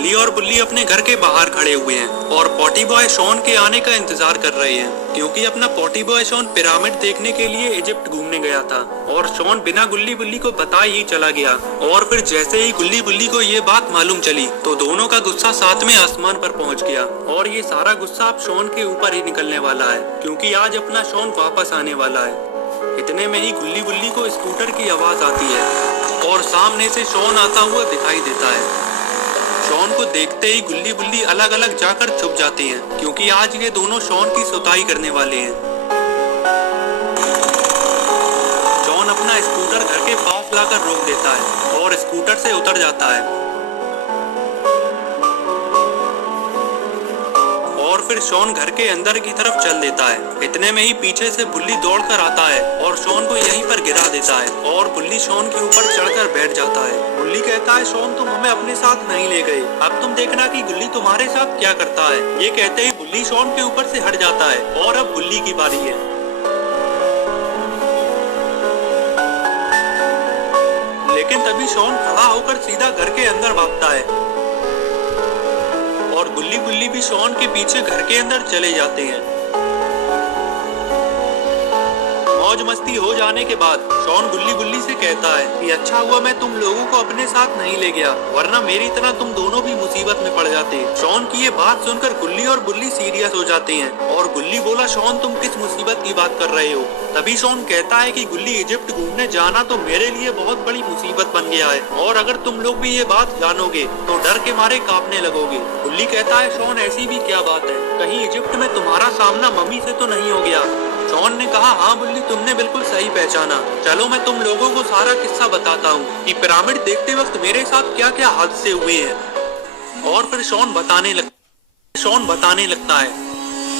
गुल्ली और बुल्ली अपने घर के बाहर खड़े हुए हैं और पॉटी बॉय शॉन के आने का इंतजार कर रहे हैं, क्योंकि अपना पॉटी बॉय शॉन पिरामिड देखने के लिए इजिप्ट घूमने गया था और शॉन बिना गुल्ली बुल्ली को बताए ही चला गया। और फिर जैसे ही गुल्ली बुल्ली को ये बात मालूम चली तो दोनों का गुस्सा सातवें आसमान पर पहुंच गया और ये सारा गुस्सा अब शॉन के ऊपर ही निकलने वाला है, क्योंकि आज अपना शॉन वापस आने वाला है। इतने में ही गुल्ली बुल्ली को स्कूटर की आवाज आती है और सामने से शॉन आता हुआ दिखाई देता है। शॉन को देखते ही गुल्ली बुल्ली अलग अलग जाकर छुप जाती हैं, क्योंकि आज ये दोनों शॉन की सुताई करने वाले हैं। शॉन अपना स्कूटर घर के पास लाकर रोक देता है और स्कूटर से उतर जाता है और फिर शॉन घर के अंदर की तरफ चल देता है। इतने में ही पीछे से बुल्ली दौड़कर आता है और शॉन को यहीं पर गिरा देता है और बुल्ली शॉन के ऊपर चढ़कर बैठ जाता है। बुल्ली कहता है, शॉन तुम हमें अपने साथ नहीं ले गए, अब तुम देखना कि गुल्ली तुम्हारे साथ क्या करता है। ये कहते ही बुल्ली शॉन के ऊपर से हट जाता है और अब बुल्ली की बारी है। लेकिन तभी शॉन खड़ा होकर सीधा घर के अंदर भागता है और गुल्ली बुल्ली भी शॉन के पीछे घर के अंदर चले जाते हैं। मौज मस्ती हो जाने के बाद शॉन गुल्ली बुल्ली से कहता है कि अच्छा हुआ मैं तुम लोगों को अपने साथ नहीं ले गया, वरना मेरी तरह तुम दोनों भी मुसीबत में पड़ जाते। शॉन की ये बात सुनकर गुल्ली और बुल्ली सीरियस हो जाते हैं और गुल्ली बोला, शॉन तुम किस मुसीबत की बात कर रहे हो। तभी शॉन कहता है कि गुल्ली इजिप्ट घूमने जाना तो मेरे लिए बहुत बड़ी मुसीबत बन गया है और अगर तुम लोग भी ये बात जानोगे तो डर के मारे कांपने लगोगे। गुल्ली कहता है, शॉन ऐसी भी क्या बात है, कहीं इजिप्ट में तुम्हारा सामना मम्मी से तो नहीं हो गया। शॉन ने कहा, हाँ बुल्ली तुमने बिल्कुल सही पहचाना, चलो मैं तुम लोगों को सारा किस्सा बताता हूँ कि पिरामिड देखते वक्त मेरे साथ क्या क्या हादसे हुए हैं। और फिर शॉन बताने लगता है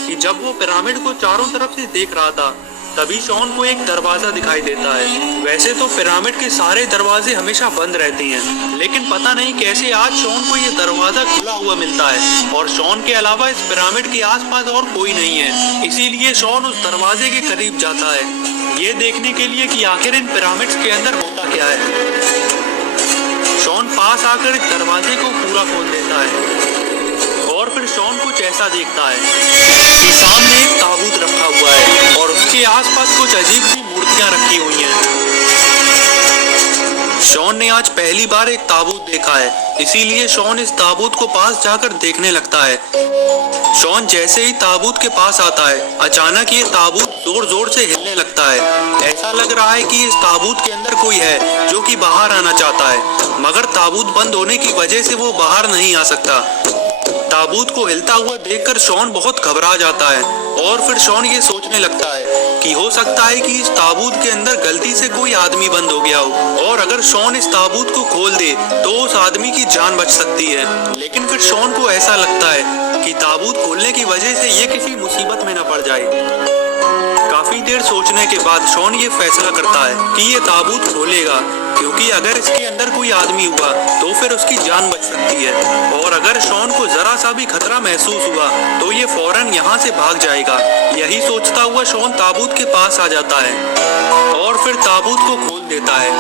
कि जब वो पिरामिड को चारों तरफ से देख रहा था तभी शॉन को एक दरवाजा दिखाई देता है। वैसे तो पिरामिड के सारे दरवाजे हमेशा बंद रहते हैं, लेकिन पता नहीं कैसे आज शॉन को ये दरवाजा खुला हुआ मिलता है और शॉन के अलावा इस पिरामिड के आसपास और कोई नहीं है। इसीलिए शॉन उस दरवाजे के करीब जाता है, ये देखने के लिए कि आखिर इन पिरामिड्स के अंदर होता क्या है। शॉन पास आकर इस दरवाजे को पूरा खोल देता है और फिर शॉन कुछ ऐसा देखता है कि सामने एक ताबूत रखा हुआ है और उसके आसपास कुछ अजीब सी मूर्तियां रखी हुई हैं। शॉन ने आज पहली बार एक ताबूत देखा है, इसीलिए शॉन इस ताबूत को पास जाकर देखने लगता है। शॉन जैसे ही ताबूत के पास आता है अचानक ये ताबूत जोर जोर से हिलने लगता है। ऐसा लग रहा है कि इस ताबूत के अंदर कोई है जो कि बाहर आना चाहता है, मगर ताबूत बंद होने की वजह से वो बाहर नहीं आ सकता। ताबूत को हिलता हुआ देखकर शॉन बहुत घबरा जाता है और फिर शॉन ये सोचने लगता है कि हो सकता है कि इस ताबूत के अंदर गलती से कोई आदमी बंद हो गया हो और अगर शॉन इस ताबूत को खोल दे तो उस आदमी की जान बच सकती है। लेकिन फिर शॉन को ऐसा लगता है कि ताबूत खोलने की वजह से ये किसी मुसीबत में न पड़ जाए। काफी देर सोचने के बाद शॉन ये फैसला करता है कि ये ताबूत खोलेगा, क्योंकि अगर इसके अंदर कोई आदमी हुआ तो फिर उसकी जान बच सकती है और अगर शॉन को जरा सा भी खतरा महसूस हुआ तो ये फौरन यहाँ से भाग जाएगा। यही सोचता हुआ शॉन ताबूत के पास आ जाता है और फिर ताबूत को खोल देता है।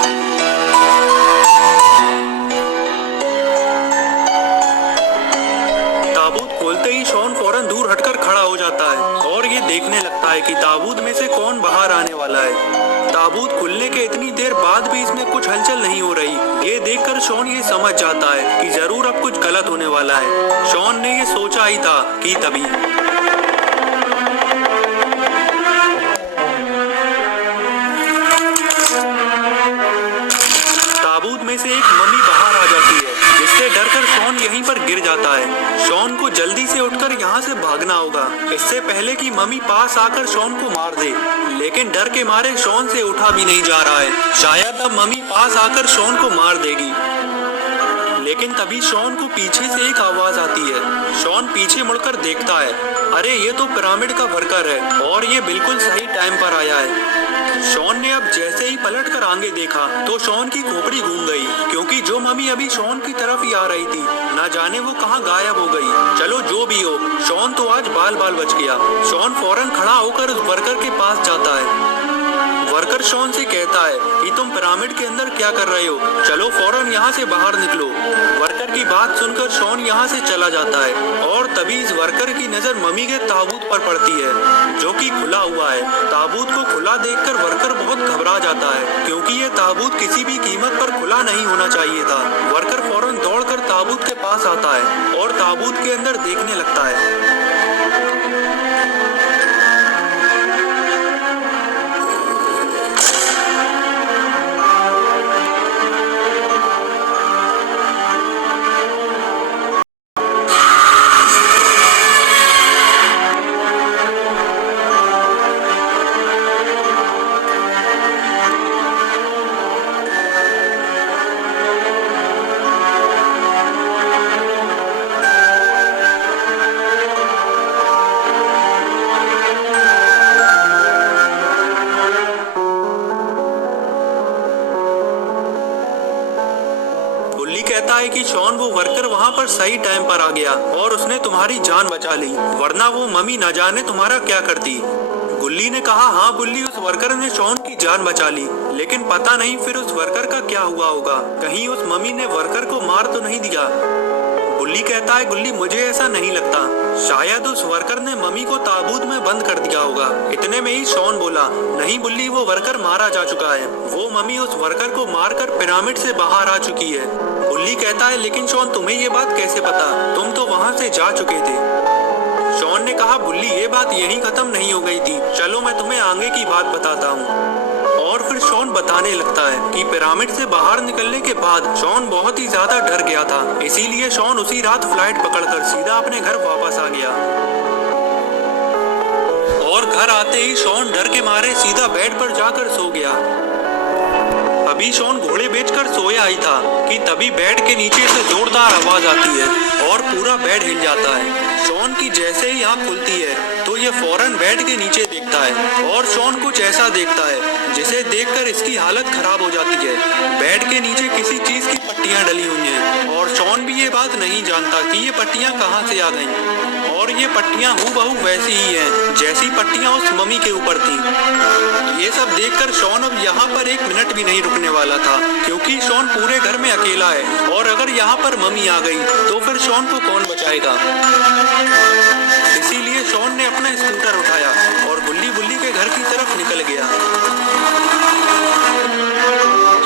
ताबूत खोलते ही शॉन फौरन दूर हटकर खड़ा हो जाता है और ये देखने लगता है कि ताबूत में से कौन बाहर आने वाला है। ताबूत खुलने के इतनी देर बाद भी इसमें कुछ हलचल नहीं हो रही। ये देखकर शॉन ये समझ जाता है कि जरूर अब कुछ गलत होने वाला है। शॉन ने ये सोचा ही था कि तभी ताबूत में से एक मम्मी बाहर आ जाती है, जिससे डरकर शॉन यहीं पर गिर जाता है। शॉन को जल्दी से उठकर यहाँ से भागना होगा, इससे पहले कि मम्मी पास आकर शॉन को मार दे। लेकिन डर के मारे शॉन से उठा भी नहीं जा रहा है, शायद अब मम्मी पास आकर शॉन को मार देगी। लेकिन तभी शॉन को पीछे से एक आवाज आती है। शॉन पीछे मुड़कर देखता है, अरे ये तो पिरामिड का वर्कर है और ये बिल्कुल सही टाइम पर आया है। शॉन ने अब जैसे ही पलटकर आगे देखा तो शॉन की खोपड़ी घूम गई, क्योंकि जो मम्मी अभी शॉन की तरफ ही आ रही थी ना जाने वो कहाँ गायब हो गई। चलो जो भी हो, शॉन तो आज बाल बाल बच गया। शॉन फौरन खड़ा होकर उस वर्कर के पास जाता है। वर्कर शॉन से कहता है कि तुम पिरामिड के अंदर क्या कर रहे हो, चलो फौरन यहाँ से बाहर निकलो। वर्कर की बात बात सुनकर शॉन यहाँ से चला जाता है और तभी इस वर्कर की नजर मम्मी के ताबूत पर पड़ती है जो कि खुला हुआ है। ताबूत को खुला देखकर वर्कर बहुत घबरा जाता है क्योंकि ये ताबूत किसी भी कीमत पर खुला नहीं होना चाहिए था। वर्कर फौरन दौड़कर ताबूत के पास आता है और ताबूत के अंदर देखने लगता है। गुल्ली कहता है कि शॉन वो वर्कर वहाँ पर सही टाइम पर आ गया और उसने तुम्हारी जान बचा ली, वरना वो मम्मी न जाने तुम्हारा क्या करती। गुल्ली ने कहा, हाँ बुल्ली, उस वर्कर ने शॉन की जान बचा ली, लेकिन पता नहीं फिर उस वर्कर का क्या हुआ होगा। कहीं उस मम्मी ने वर्कर को मार तो नहीं दिया। गुल्ली कहता है, गुल्ली मुझे ऐसा नहीं लगता, शायद उस वर्कर ने मम्मी को ताबूत में बंद कर दिया होगा। इतने में ही शॉन बोला, नहीं बुल्ली, वो वर्कर मारा जा चुका है, वो मम्मी उस वर्कर को मारकर पिरामिड से बाहर आ चुकी है। गुल्ली कहता है, लेकिन शॉन तुम्हें ये बात कैसे पता, तुम तो वहाँ से जा चुके थे। शॉन ने कहा, बुल्ली ये बात यहीं खत्म नहीं हो गई थी, चलो मैं तुम्हें आगे की बात बताता हूँ। और फिर शॉन बताने लगता है कि पिरामिड से बाहर निकलने के बाद शॉन बहुत ही ज्यादा डर गया था, इसीलिए शॉन उसी रात फ्लाइट पकड़कर सीधा अपने घर वापस आ गया। और घर आते ही शॉन डर के मारे सीधा बेड पर जाकर सो गया। अभी शॉन घोड़े बेचकर सोया ही था कि तभी बेड के नीचे से जोरदार आवाज आती है और पूरा बेड हिल जाता है। शॉन की जैसे ही आंख खुलती है तो ये फौरन बेड के नीचे देखता है और शॉन कुछ ऐसा देखता है जिसे देखकर इसकी हालत खराब हो जाती है। बेड के नीचे किसी चीज की पट्टियां डली हुई हैं और शॉन भी ये बात नहीं जानता कि ये पट्टियां कहां से आ गईं। और ये पट्टियां हूबहू वैसी ही हैं जैसी पट्टियां उस मम्मी के ऊपर थी। ये सब देखकर शॉन अब यहाँ पर एक मिनट भी नहीं रुकने वाला था, क्योंकि शॉन पूरे घर में अकेला है और अगर यहाँ पर मम्मी आ गई तो फिर शॉन को कौन बचाएगा। इसीलिए शॉन ने अपना स्कूटर उठाया और बुल्ली बुल्ली के घर की तरफ निकल गया।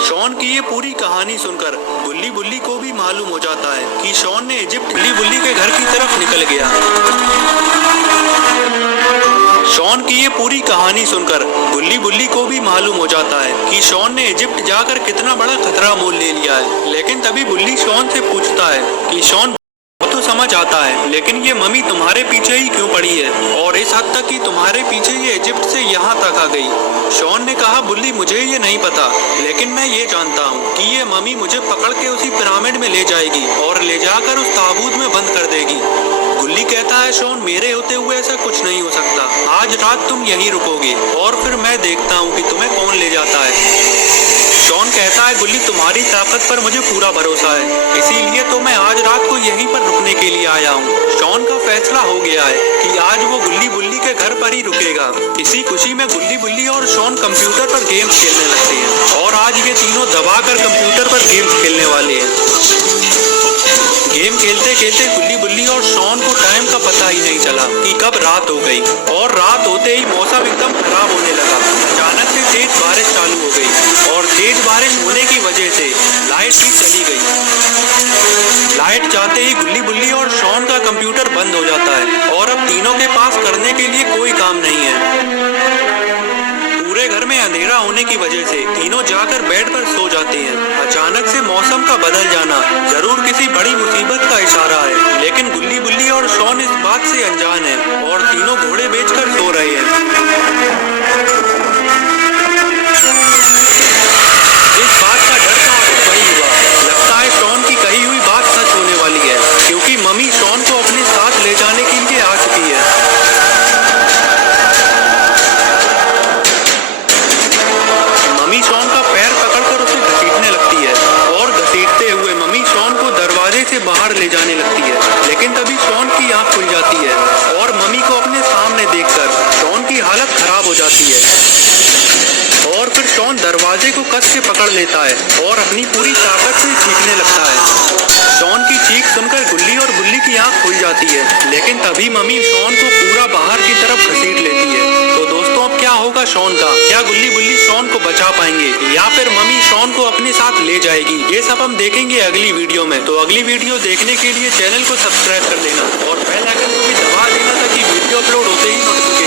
शॉन की ये पूरी कहानी सुनकर बुल्ली बुल्ली को भी मालूम हो जाता है कि शॉन ने इजिप्ट बुल्ली बुल्ली के घर की तरफ निकल गया। शॉन की ये पूरी कहानी सुनकर बुल्ली बुल्ली को भी मालूम हो जाता है कि शॉन ने इजिप्ट जाकर कितना बड़ा खतरा मोल ले लिया है। लेकिन तभी बुल्ली शॉन से पूछता है कि शॉन तो समझ आता है, लेकिन ये मम्मी तुम्हारे पीछे ही क्यों पड़ी है और इस हद तक कि तुम्हारे पीछे ये इजिप्ट से यहाँ तक आ गई। शॉन ने कहा, बुल्ली मुझे ये नहीं पता, लेकिन मैं ये जानता हूँ कि ये मम्मी मुझे पकड़ के उसी पिरामिड में ले जाएगी और ले जाकर उस ताबूत में बंद कर देगी। बुल्ली कहता है, शॉन मेरे होते हुए ऐसा कुछ नहीं हो सकता, आज रात तुम यहीं रुकोगे और फिर मैं देखता हूँ कि तुम्हें कौन ले जाता है। शॉन कहता है, गुल्ली तुम्हारी ताकत पर मुझे पूरा भरोसा है, इसीलिए तो मैं आज रात को यहीं पर रुकने के लिए आया हूँ। शॉन का फैसला हो गया है कि आज वो गुल्ली बुल्ली के घर पर ही रुकेगा। इसी खुशी में गुल्ली बुल्ली और शॉन कंप्यूटर पर गेम्स खेलने लगते हैं और आज ये तीनों दबाकर कंप्यूटर पर गेम्स खेलने वाले हैं। गेम खेलते खेलते गुल्ली बुल्ली और शॉन को टाइम का पता ही नहीं चला कि कब रात हो गई और रात होते ही मौसम एकदम खराब होने लगा। अचानक से तेज बारिश चालू हो गई और तेज बारिश होने की वजह से लाइट भी चली गई। लाइट जाते ही गुल्ली बुल्ली और शॉन का कंप्यूटर बंद हो जाता है और अब तीनों के पास करने के लिए कोई काम नहीं है। पूरे घर में अंधेरा होने की वजह से तीनों जाकर बेड पर सो जाते हैं। अचानक से मौसम का बदल जाना जरूर किसी बड़ी मुसीबत का इशारा है, लेकिन गुल्ली बुल्ली और शॉन इस बात से अनजान है और तीनों घोड़े बेचकर सो रहे हैं। इस बात का डर था आपको वही हुआ। लगता है शॉन की कही हुई बात सच होने वाली है, क्योंकि मम्मी शॉन को अपने साथ ले जाने के लिए आ चुकी है। मम्मी शॉन का पैर पकड़कर उसे घसीटने लगती है और घसीटते हुए मम्मी शॉन को दरवाजे से बाहर ले जाने लगती है। लेकिन तभी शॉन की आंख खुल जाती है और मम्मी को अपने सामने देखकर शॉन की हालत खराब हो जाती है और फिर शॉन दरवाजे को कस के पकड़ लेता है और अपनी पूरी ताकत से चीखने लगता है। शॉन की चीख आँख खुल जाती है, लेकिन तभी मम्मी शॉन को पूरा बाहर की तरफ घसीट लेती है। तो दोस्तों अब क्या होगा शॉन का? क्या गुल्ली बुल्ली शॉन को बचा पाएंगे या फिर मम्मी शॉन को अपने साथ ले जाएगी? ये सब हम देखेंगे अगली वीडियो में। तो अगली वीडियो देखने के लिए चैनल को सब्सक्राइब कर लेना और बेल आइकन को भी दबा देना ताकि वीडियो अपलोड होते ही नोटिफिकेशन